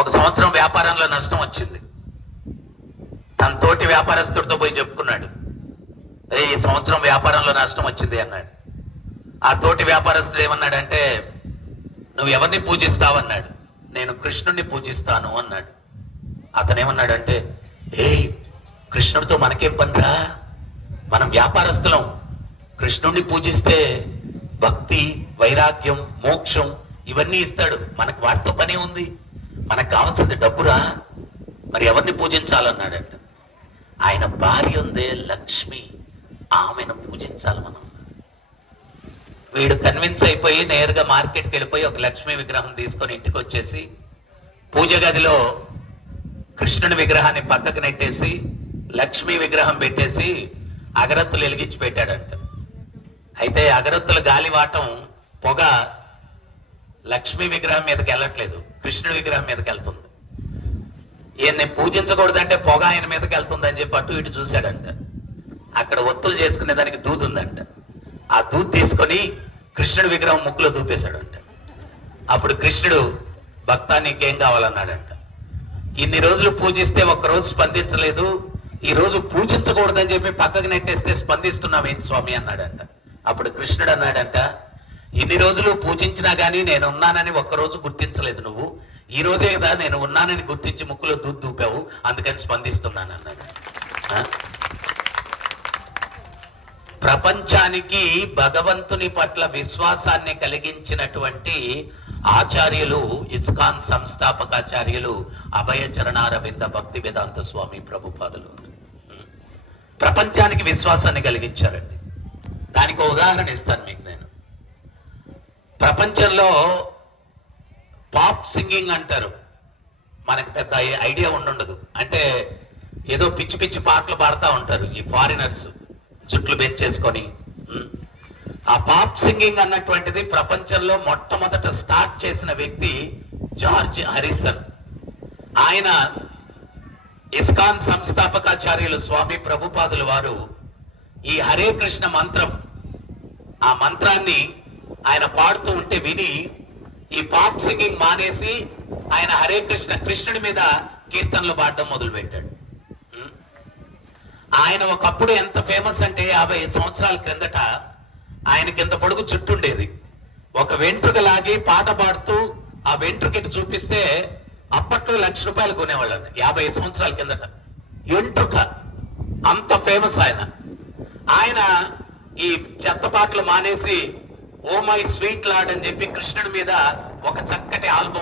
ఒక సంవత్సరం వ్యాపారంలో నష్టం వచ్చింది. తన తోటి వ్యాపారస్తుడితో పోయి చెప్పుకున్నాడు, ఈ సంవత్సరం వ్యాపారంలో నష్టం వచ్చింది అన్నాడు. ఆ తోటి వ్యాపారస్తుడు ఏమన్నాడంటే, నువ్వు ఎవరిని పూజిస్తావన్నాడు. నేను కృష్ణుడిని పూజిస్తాను అన్నాడు. అతనేమన్నాడంటే, కృష్ణుడితో మనకేం పనిరా, మనం వ్యాపారస్తులం. కృష్ణుడిని పూజిస్తే భక్తి, వైరాగ్యం, మోక్షం ఇవన్నీ ఇస్తాడు. మనకు వాటితో పని ఉంది, మనకు కావాల్సింది డబ్బురా, మరి ఎవరిని పూజించాలన్నాడంట. ఆయన భార్య ఉందే లక్ష్మి, ఆమెను పూజించాలి మనం. వీడు కన్విన్స్ అయిపోయి నేరుగా మార్కెట్కి వెళ్ళిపోయి ఒక లక్ష్మీ విగ్రహం తీసుకొని ఇంటికి వచ్చేసి పూజ గదిలో కృష్ణుని విగ్రహాన్ని పక్కకు నెట్టేసి లక్ష్మీ విగ్రహం పెట్టేసి అగరత్తులు వెలిగించి పెట్టాడంట. అయితే అగరత్తుల గాలివాటం పొగ లక్ష్మీ విగ్రహం మీదకి వెళ్ళట్లేదు, కృష్ణుడి విగ్రహం మీదకి వెళ్తుంది. ఈయన్ని పూజించకూడదంటే పొగ ఆయన మీదకి వెళ్తుందని చెప్పి అటు ఇటు చూశాడంట. అక్కడ ఒత్తులు చేసుకునే దానికి దూది ఉందంట. ఆ దూది తీసుకొని కృష్ణుడి విగ్రహం ముక్కులో దూపేశాడంట. అప్పుడు కృష్ణుడు, భక్తా నీకేం కావాలన్నాడంట. ఇన్ని రోజులు పూజిస్తే ఒక్కరోజు స్పందించలేదు, ఈ రోజు పూజించకూడదని చెప్పి పక్కకు నెట్టేస్తే స్పందిస్తున్నావేంటి స్వామి అన్నాడంట. అప్పుడు కృష్ణుడు అన్నాడంట, ఇన్ని రోజులు పూజించినా గానీ నేను ఉన్నానని ఒక్కరోజు గుర్తించలేదు నువ్వు, ఈ రోజే కదా నేను ఉన్నానని గుర్తించి ముక్కులో దూది దూపావు, అందుకని స్పందిస్తున్నాను అన్నాడు. ప్రపంచానికి భగవంతుని పట్ల విశ్వాసాన్ని కలిగించినటువంటి ఆచార్యులు, ఇస్కాన్ సంస్థాపకాచార్యులు అభయ చరణారవింద భక్తి వేదాంత స్వామి ప్రభుపాదులు ప్రపంచానికి విశ్వాసాన్ని కలిగించారండి. దానికి ఉదాహరణ ఇస్తాను మీకు నేను. ప్రపంచంలో పాప్ సింగింగ్ అంటారు, మనకు పెద్ద ఐడియా ఉండదు. అంటే ఏదో పిచ్చి పిచ్చి పాటలు పాడుతూ ఉంటారు ఈ ఫారినర్స్, జుట్లు పెంచేసుకొని. ఆ పాప్ సింగింగ్ అన్నటువంటిది ప్రపంచంలో మొట్టమొదట స్టార్ట్ చేసిన వ్యక్తి జార్జ్ హారిసన్. ఆయన ఇస్కాన్ సంస్థాపకాచార్యులు స్వామి ప్రభుపాదుల వారు ఈ హరే కృష్ణ మంత్రం, ఆ మంత్రాన్ని ఆయన పాడుతూ ఉంటే విని ఈ పాప్ సింగింగ్ మానేసి ఆయన హరే కృష్ణ, కృష్ణుడి మీద కీర్తనలు పాడడం మొదలు పెట్టాడు. ఆయన ఒకప్పుడు ఎంత ఫేమస్ అంటే 50 సంవత్సరాల క్రిందట ఆయనకి ఎంత పొడుగు చుట్టూ ఉండేది. ఒక వెంట్రుక లాగి పాట పాడుతూ ఆ వెంట్రుకటి చూపిస్తే అప్పట్లో ₹1,00,000 కొనేవాళ్ళండి. 50 సంవత్సరాల కిందట వెంట్రుక, అంత ఫేమస్ ఆయన. ఆయన ఈ చెత్త పాటలు మానేసి ఓ మై స్వీట్ లార్డ్ అని చెప్పి కృష్ణుడి మీద ఒక చక్కటి ఆల్బమ్